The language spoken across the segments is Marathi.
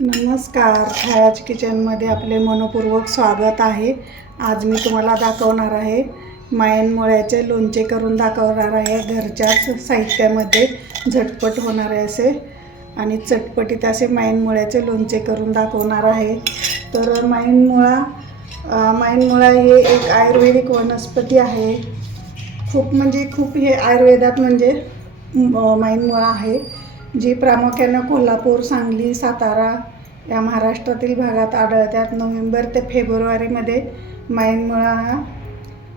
नमस्कार, छायाच किचनमध्ये आपले मनपूर्वक स्वागत आहे. आज मी तुम्हाला दाखवणार आहे मायनमुळ्याचे लोणचे करून दाखवणार आहे. घरच्याच साहित्यामध्ये झटपट होणारे असे आणि चटपटीत असे मायनमुळ्याचे लोणचे करून दाखवणार आहे. तर मायनमुळा हे एक आयुर्वेदिक वनस्पती आहे. खूप हे आयुर्वेदात म्हणजे मायनमुळा आहे, जी प्रामुख्याने कोल्हापूर, सांगली, सातारा या महाराष्ट्रातील भागात आढळतात. नोव्हेंबर ते फेब्रुवारीमध्ये मायनमुळा हा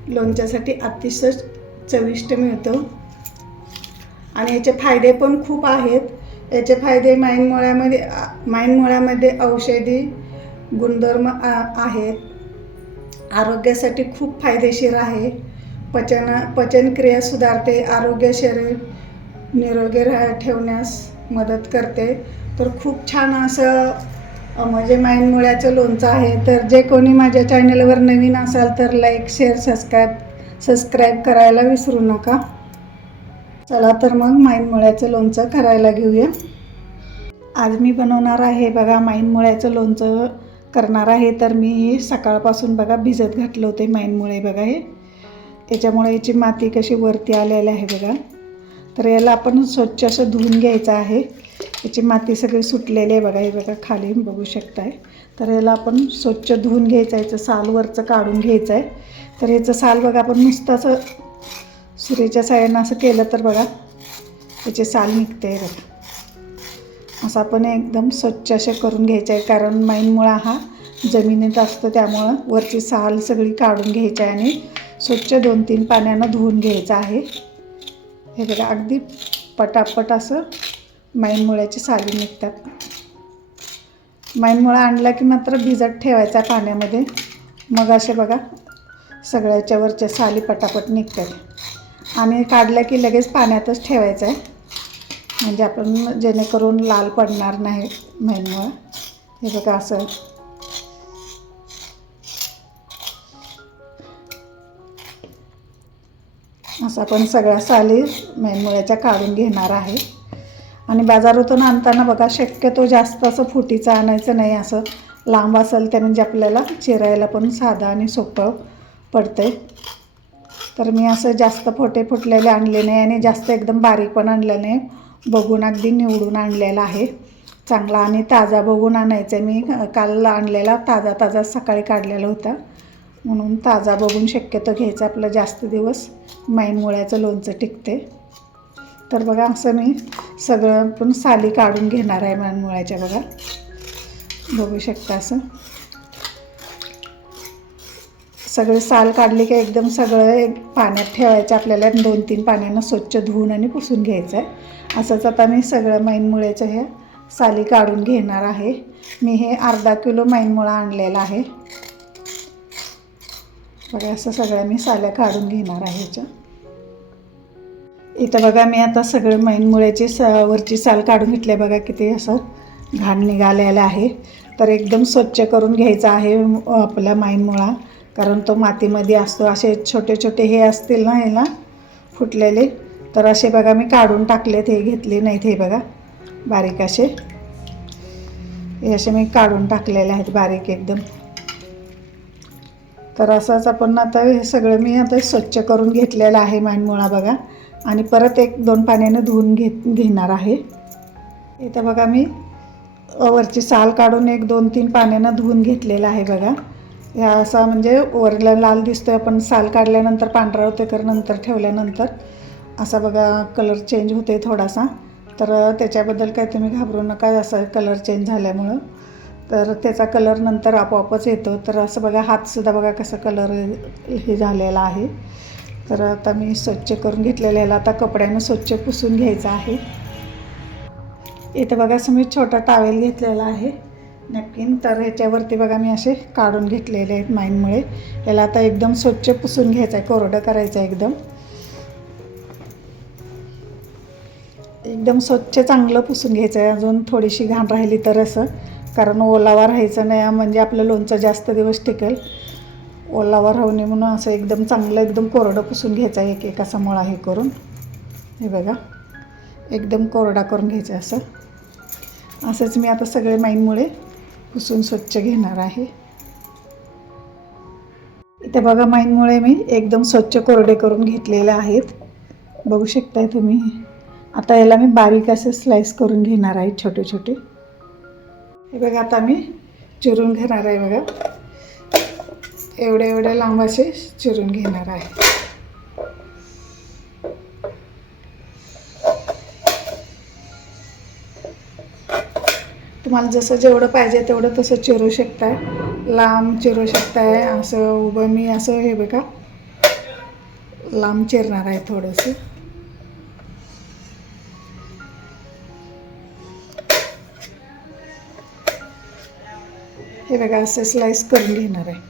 लोणच्यासाठी अतिशय चविष्ट मिळतो आणि याचे फायदे पण खूप आहेत. याचे फायदे मायनमुळ्यामध्ये औषधी गुणधर्म आहेत. आरोग्यासाठी खूप फायदेशीर आहे. पचनक्रिया सुधारते, शरीर निरोगी ठेवण्यास मदत करते. तर खूप छान असं म्हणजे मायनमुळ्याचं लोणचं आहे. तर जे कोणी माझ्या चॅनलवर नवीन असाल तर लाईक, शेअर, सबस्क्राईब करायला विसरू नका. चला तर मग मायनमुळ्याचं लोणचं करायला घेऊया. आज मी बनवणार आहे बघा मायनमुळ्याचं लोणचं करणार आहे. तर मी सकाळपासून बघा भिजत घातलं होते मायनमुळे. बघा हे याच्यामुळे याची माती कशी वरती आलेली आहे बघा. तर याला आपण स्वच्छ असं धुवून घ्यायचं आहे. याची माती सगळी सुटलेली आहे बघा. हे बघा खाली बघू शकताय. तर याला आपण स्वच्छ धुवून घ्यायचं आहे. याचं साल वरचं काढून घ्यायचं आहे. तर याचं साल बघा आपण नुसतं असं सुरीच्या साह्यानं असं केलं तर बघा याचे साल निघते बघा. असं आपण एकदम स्वच्छ असे करून घ्यायचं आहे, कारण मायनमुळा हा जमिनीत असतो, त्यामुळं वरची साल सगळी काढून घ्यायची आहे आणि स्वच्छ 2-3 पाण्यानं धुवून घ्यायचं आहे. हे बघा अगदी पटापट असं मायनमुळ्याची साली निघतात. मायनमुळा आणला की मात्र भिजत ठेवायचा पाण्यामध्ये. मग असे बघा सगळ्याच्या वरच्या साली पटापट निघतात आणि काढल्या की लगेच पाण्यातच ठेवायचं आहे, म्हणजे आपण जेणेकरून लाल पडणार नाही मायनमुळा. हे बघा असं आपण सगळ्या साली मायनमुळ्याच्या काढून घेणार आहे. आणि बाजारातून आणताना बघा शक्यतो जास्त असं फुटीचं आणायचं नाही. असं लांब असेल ते म्हणजे आपल्याला चिरायला पण साधं आणि सोपं पडतं. तर मी असं जास्त फुटलेले आणले नाही आणि जास्त एकदम बारीक पण आणलं नाही. बघून अगदी निवडून आणलेला आहे चांगला आणि ताजा बघून आणायचं आहे. मी काल आणलेला ताजा सकाळी काढलेला होता, म्हणून ताजा बघून शक्यतो घ्यायचं. आपलं जास्त दिवस मायनमुळ्याचं लोणचं टिकते. तर बघा असं मी सगळं पण साली काढून घेणार आहे मायनमुळ्याच्या. बघा बघू शकता असं सगळे साल काढले की एकदम सगळं पाण्यात ठेवायचं आपल्याला. 2-3 पाण्यानं स्वच्छ धुवून आणि पुसून घ्यायचं आहे. असंच आता मी सगळं मायनमुळ्याच्या ह्या साली काढून घेणार आहे. मी हे अर्धा किलो मायनमुळा आणलेला आहे. बघा असं सगळ्या मी साल्या काढून घेणार आहे ह्याच्या. इथं बघा मी आता सगळं मायनमुळ्याची वरची साल काढून घेतली. बघा किती असं घाण निघालेलं आहे. तर एकदम स्वच्छ करून घ्यायचा आहे आपला मायनमुळा, कारण तो मातीमध्ये असतो. असे छोटे छोटे हे असतील ना ह्याला फुटलेले, तर असे बघा मी काढून टाकलेत. हे घेतले नाहीत. हे बघा बारीक हे असे मी काढून टाकलेले आहेत बारीक एकदम. तर असंच आपण आता हे सगळं मी आता स्वच्छ करून घेतलेलं आहे मायनमुळा बघा. आणि परत 1-2 पाण्यानं धुवून घेणार आहे. इथं बघा मी वरची साल काढून 1-2-3 पाण्यानं धुवून घेतलेलं आहे बघा. ह्या असा म्हणजे वरला लाल दिसतोय, पण साल काढल्यानंतर पांढरा होते, तर नंतर ठेवल्यानंतर असा बघा कलर चेंज होते थोडासा. तर त्याच्याबद्दल काय तुम्ही घाबरू नका असं कलर चेंज झाल्यामुळं. तर त्याचा कलर नंतर आपोआपच येतो. तर असं बघा हातसुद्धा बघा कसं कलर हे झालेला आहे. तर आता मी स्वच्छ करून घेतलेलं याला आता कपड्यानं स्वच्छ पुसून घ्यायचं आहे. इथं बघा असं मी छोटा टॉवेल घेतलेला आहे, नॅपकिन. तर ह्याच्यावरती बघा मी असे काढून घेतलेले आहेत मायनमुळे. याला आता एकदम स्वच्छ पुसून घ्यायचं आहे, कोरडं करायचं आहे एकदम स्वच्छ चांगलं पुसून घ्यायचं आहे. अजून थोडीशी घाण राहिली तर असं, कारण ओलावा राहायचं नाही, म्हणजे आपलं लोणचं जास्त दिवस टिकेल. ओलावा राहू नये म्हणून असं एकदम चांगलं एकदम कोरडं पुसून घ्यायचं आहे. एक असा मुळा हे करून हे बघा एकदम कोरडा करून घ्यायचं असं. असंच मी आता सगळे मैनमुळे पुसून स्वच्छ घेणार आहे. इथे बघा मैनमुळे मी एकदम स्वच्छ कोरडे करून घेतलेले आहेत, बघू शकताय तुम्ही. आता याला मी बारीक असे स्लाइस करून घेणार आहे, छोटे छोटे. हे बघा आता मी चिरून घेणार आहे बघा, एवढे एवढे लांब असे चिरून घेणार आहे. तुम्हाला जसं जेवढं पाहिजे तेवढं तसं चिरू शकताय, लांब चिरू शकताय, असं उभं. मी असं हे बघा लांब चिरणार आहे थोडंसं. हे बघा असं स्लाइस करून घेणार आहे.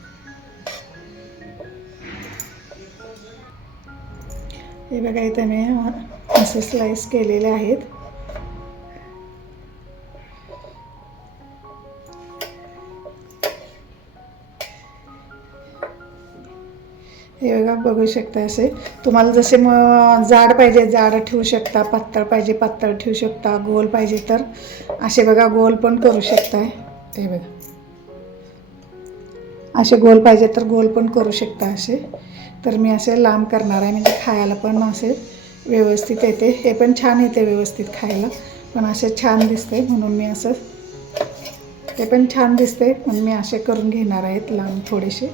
हे बघा इथे मी असे स्लाइस केलेले आहेत. हे बघा बघू शकता. असे तुम्हाला जसे जाड पाहिजे जाड ठेवू शकता, पातळ पाहिजे पातळ ठेवू शकता, गोल पाहिजे तर असे बघा गोल पण करू शकताय. हे बघा असे गोल पाहिजे तर गोल पण करू शकता असे. तर मी असे लांब करणार आहे, म्हणजे खायला पण असे व्यवस्थित येते. हे पण छान येते व्यवस्थित खायला, पण असे छान दिसते म्हणून मी असं, ते पण छान दिसते म्हणून मी असे करून घेणार आहेत लांब थोडेसे.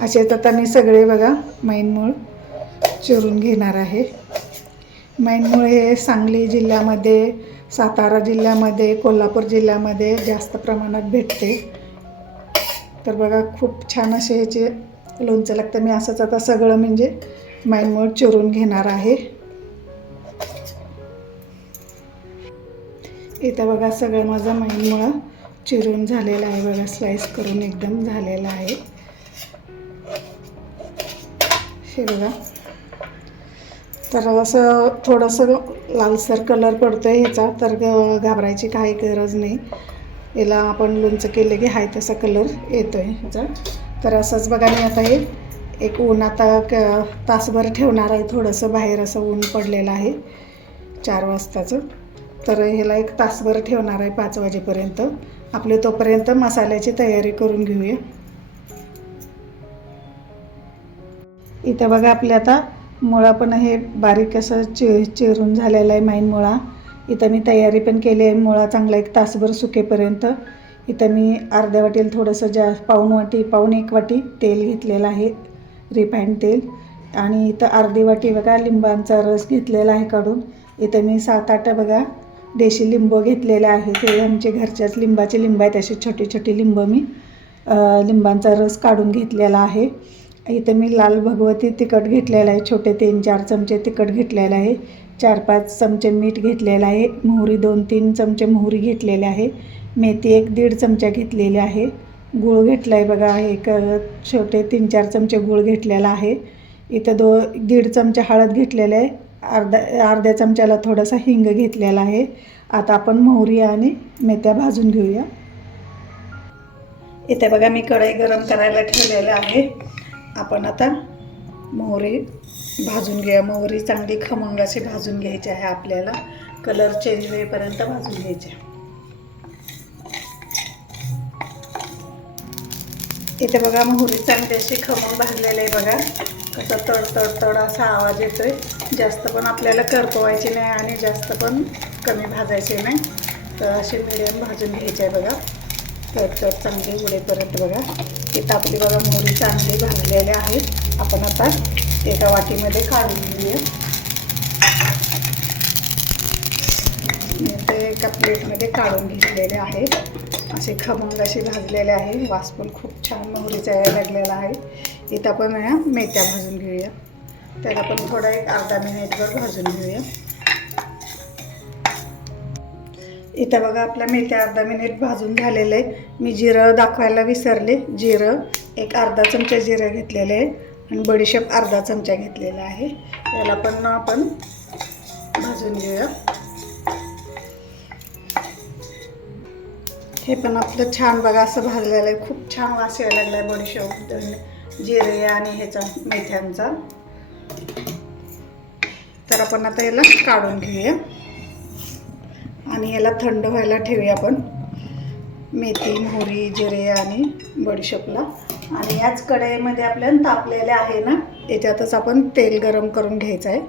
असेच आता मी सगळे बघा मैनमूळ चिरून घेणार आहे. मैनमूळ हे सांगली जिल्ह्यामध्ये, सातारा जिल्ह्यामध्ये, कोल्हापूर जिल्ह्यामध्ये जास्त प्रमाणात भेटते. तर बघा खूप छान असे ह्याचे लोणचं लागतं. मी असंच आता सगळं म्हणजे मैनमूळ चिरून घेणार आहे. इथं बघा सगळं माझं मैनमूळ चिरून झालेलं आहे बघा, स्लाइस करून एकदम झालेलं आहे. हे बघा, तर असं थोडंसं लालसर कलर पडतो आहे ह्याचा, तर घाबरायची काही गरज नाही. याला आपण लोणचं केलं की हाय तसा कलर येतो आहे ह्याचा. तर असंच बघा मी आता हे एक ऊन आता तासभर ठेवणार आहे. थोडंसं बाहेर असं ऊन पडलेलं आहे 4 वाजताचं. तर ह्याला एक तासभर ठेवणार आहे 5 वाजेपर्यंत. आपले तोपर्यंत मसाल्याची तयारी करून घेऊया. इथं बघा आपले आता मुळा पण हे बारीक असं चिरून झालेला आहे मैनमुळा. इथं मी तयारी पण केली आहे मुळा चांगला 1 तासभर सुकेपर्यंत. इथं मी अर्ध्या वाटीला थोडंसं पाऊण 1 वाटी तेल घेतलेलं आहे, रिफाईंड तेल. आणि इथं अर्धी वाटी बघा लिंबांचा रस घेतलेला आहे काढून. इथं मी 7-8 बघा देशी लिंबू घेतलेले आहेत. हे आमचे घरच्याच लिंबाचे लिंब आहेत, असे छोटे छोटे लिंब मी लिंबांचा रस काढून घेतलेला आहे. इथं मी लाल भगवती तिखट घेतलेलं आहे, छोटे 3-4 चमचे तिखट घेतलेलं आहे. 4-5 चमचे मीठ घेतलेलं आहे. मोहरी 2-3 चमचे मोहरी घेतलेले आहे. मेथी 1-1.5 चमचा घेतलेली आहे. गूळ घेतला आहे बघा, एक छोटे 3-4 चमचे गूळ घेतलेला आहे. इथं 1.5 चमचा हळद घेतलेलं आहे. अर्ध्या चमच्याला थोडासा हिंग घेतलेला आहे. आता आपण मोहरी आणि मेथ्या भाजून घेऊया. इथे बघा मी कढई गरम करायला ठेवलेलं आहे. आपण आता मोहरी भाजून घेऊया. मोहरी चांगली खमंग अशी भाजून घ्यायची आहे आपल्याला, कलर चेंज होईपर्यंत भाजून घ्यायची. इथे बघा मोहरी चांगली अशी खमंग भाजलेली आहे बघा, कसं तड तड तड असा आवाज येतोय. जास्त पण आपल्याला करपवायची नाही आणि जास्त पण कमी भाजायची नाही, तर असे मिडियम भाजून घ्यायचे आहे बघा, तड चांगली उडेपर्यंत बघा. इथं आपली बघा मोहरी चांगली भाजलेली आहे. आपण आता एका वाटीमध्ये काढून घेऊया. ते एका प्लेटमध्ये काढून घेतलेले आहे. असे खमंग असे भाजलेले आहे, वास पण खूप छान मोहरीचा यायला लागलेला आहे. इथं आपण मेथ्या भाजून घेऊया. त्याला पण थोडा 1 अर्धा मिनिटभर भाजून घेऊया. इथं बघा आपल्या मेथ्या अर्धा मिनिट भाजून झालेलं आहे. मी जिरं दाखवायला विसरले. जिरं 1 अर्धा चमचा जिरं घेतलेले आहे आणि बडीशेप अर्धा चमचा घेतलेला आहे. याला पण आपण भाजून घेऊया. हे पण आपलं छान बघा असं भाजलेलं आहे, खूप छान वास यायला लागला आहे बडीशेप, जिरे आणि ह्याचा मेथ्यांचा. तर आपण आता याला काढून घेऊया. आणि याला थंड व्हायला ठेवूया आपण मेथी, मोहरी, जिरे आणि बडीशेपला. आणि याच कढईमध्ये आपल्याला तापलेले आहे ना, याच्यातच आपण तेल गरम करून घ्यायचं आहे.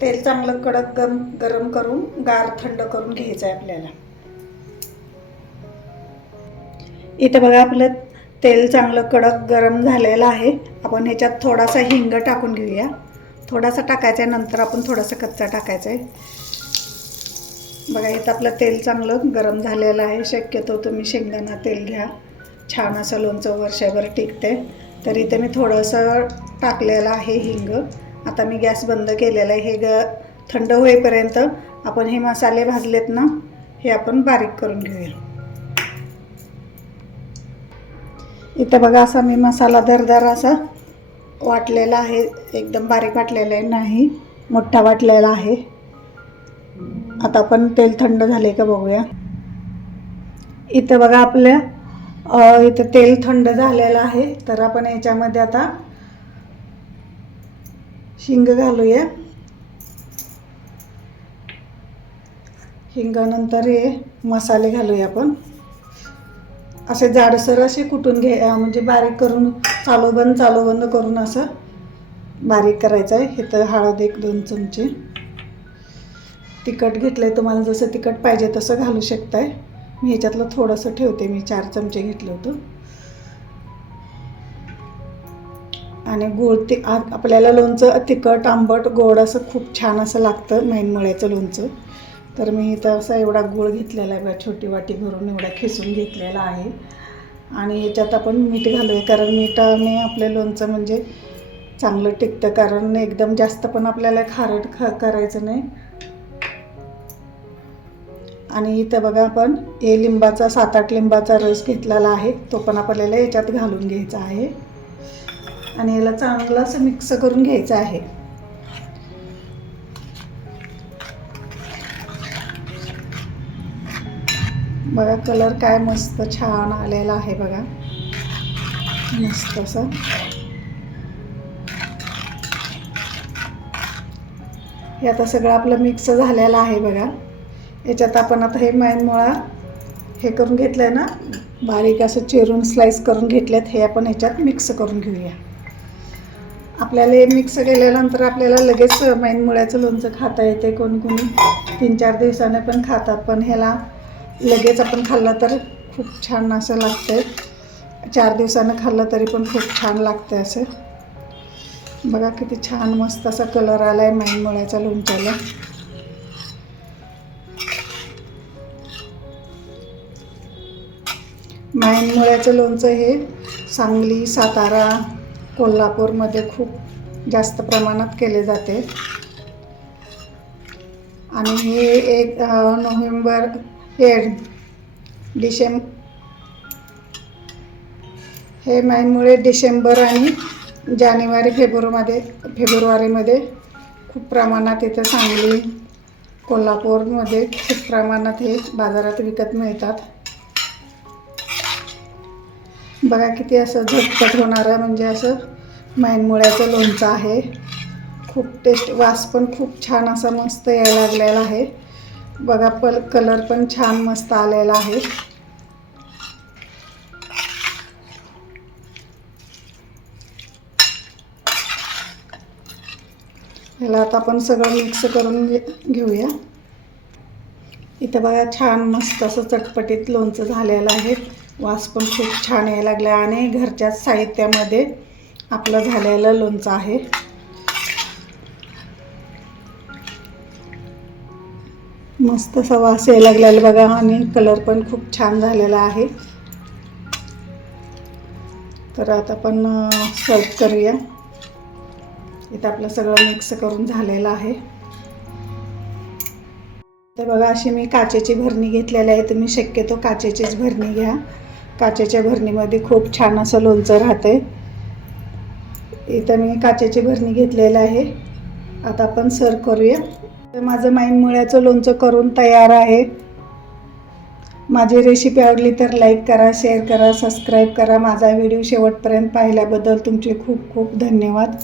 तेल चांगलं कडक गरम करून गार थंड करून घ्यायचं आहे आपल्याला. इथं बघा आपलं तेल चांगलं कडक गरम झालेलं आहे. आपण ह्याच्यात थोडासा हिंग टाकून घेऊया. थोडासा टाकायचा आहे, नंतर आपण थोडासा कच्चा टाकायचा आहे. बघा इथं आपलं तेल चांगलं गरम झालेलं आहे. शक्यतो तुम्ही शेंगदाणा तेल घ्या, छान असं लोणचं वर्षभर टिकते. तर इथे मी थोडंसं टाकलेलं आहे हिंग. आता मी गॅस बंद केलेला आहे. हे थंड होईपर्यंत आपण हे मसाले भाजलेत ना, हे आपण बारीक करून घेऊया. इथं बघा असा मी मसाला दरदर असा वाटलेला आहे. एकदम बारीक वाटलेला नाही, मोठा वाटलेला आहे. आता आपण तेल थंड झाले का बघूया. इथं बघा आपल्या इथं तेल थंड झालेलं आहे. तर आपण याच्यामध्ये आता हिंग घालूया. हिंगानंतर हे मसाले घालूया आपण. असे जाडसर असे कुटून म्हणजे बारीक करून चालू बंद करून असं बारीक करायचं आहे. इथं हळद 1-2 चमचे. तिखट घेतलं आहे, तुम्हाला जसं तिखट पाहिजे तसं घालू शकताय. मी ह्याच्यातलं थोडंसं ठेवते, मी 4 चमचे घेतलं होतं. आणि गूळ आपल्याला लोणचं तिखट आंबट गोड असं खूप छान असं लागतं मैनमुळ्याचं लोणचं. तर मी इथं असा एवढा गूळ घेतलेला आहे, छोटी वाटी भरून एवढा खिसून घेतलेला आहे. आणि याच्यात आपण मीठ घालूया, कारण मीठाने आपलं लोणचं म्हणजे चांगलं टिकतं. कारण एकदम जास्त पण आपल्याला खारट करायचं नाही. आणि इथं बघा आपण हे लिंबाचा 7-8 लिंबाचा रस घेतलेला आहे, तो पण आपल्याला याच्यात घालून घ्यायचा आहे. आणि याला चांगलं असं मिक्स करून घ्यायचं आहे. बघा कलर काय मस्त छान आलेला आहे बघा, मस्त असं. हे आता सगळं आपलं मिक्स झालेलं आहे बघा. याच्यात आपण आता हे मैनमुळा हे करून घेतलं आहे ना, बारीक असं चिरून स्लाइस करून घेतलेत, हे आपण ह्याच्यात मिक्स करून घेऊया. आपल्याला हे मिक्स केल्यानंतर आपल्याला लगेच मैनमुळ्याचं लोणचं खाता येते. कोणी 3-4 दिवसाने पण खातात, पण ह्याला लगेच आपण खाल्लं तर खूप छान असं लागतं. 4 दिवसानं खाल्लं तरी पण खूप छान लागतं असं. बघा किती छान मस्त असा कलर आला आहे मैनमुळ्याच्या लोणच्याला. मैनमुळ्याचं लोणचं हे सांगली, सातारा, कोल्हापूरमध्ये खूप जास्त प्रमाणात केले जाते. आणि हे नोव्हेंबर हे मैनमुळे डिसेंबर आणि जानेवारी फेब्रुवारीमध्ये खूप प्रमाणात इथं सांगली, कोल्हापूरमध्ये खूप प्रमाणात हे बाजारात विकत मिळतात. बघा किती असं झटपट होणारं म्हणजे असं मैनमुळ्याचं लोणचं आहे. खूप टेस्ट, वास पण खूप छान असा मस्त यायला लागलेला आहे. बघा कलर पण छान मस्त आलेला आहे. ह्याला आता आपण सगळं मिक्स करून घेऊया. इथं बघा छान मस्त असं चटपटीत लोणचं झालेलं आहे. वास पण खूप छान यायला लागला आणि घरच्याच साहित्यामध्ये आपलं झालेलं लोणचं आहे. मस्त असा वास यायला लागलेला बघा, आणि कलर पण खूप छान झालेला आहे. तर आता आपण सर्व करूया. इथं आपलं सगळं मिक्स करून झालेलं आहे. तर बघा अशी मी काचेची भरणी घेतलेली आहे. तुम्ही शक्यतो काचेचीच भरणी घ्या. काचेच्या भरणीमध्ये खूप छान असं लोणचं राहते. इथं मी काचेची भरणी घेतलेलं आहे. आता आपण सर्व करूया. तर माझं मैनमुळ्याचं लोणचं करून तयार आहे. माझी रेसिपी आवडली तर लाईक करा, शेअर करा, सबस्क्राईब करा. माझा व्हिडिओ शेवटपर्यंत पाहिल्याबद्दल तुमचे खूप खूप धन्यवाद.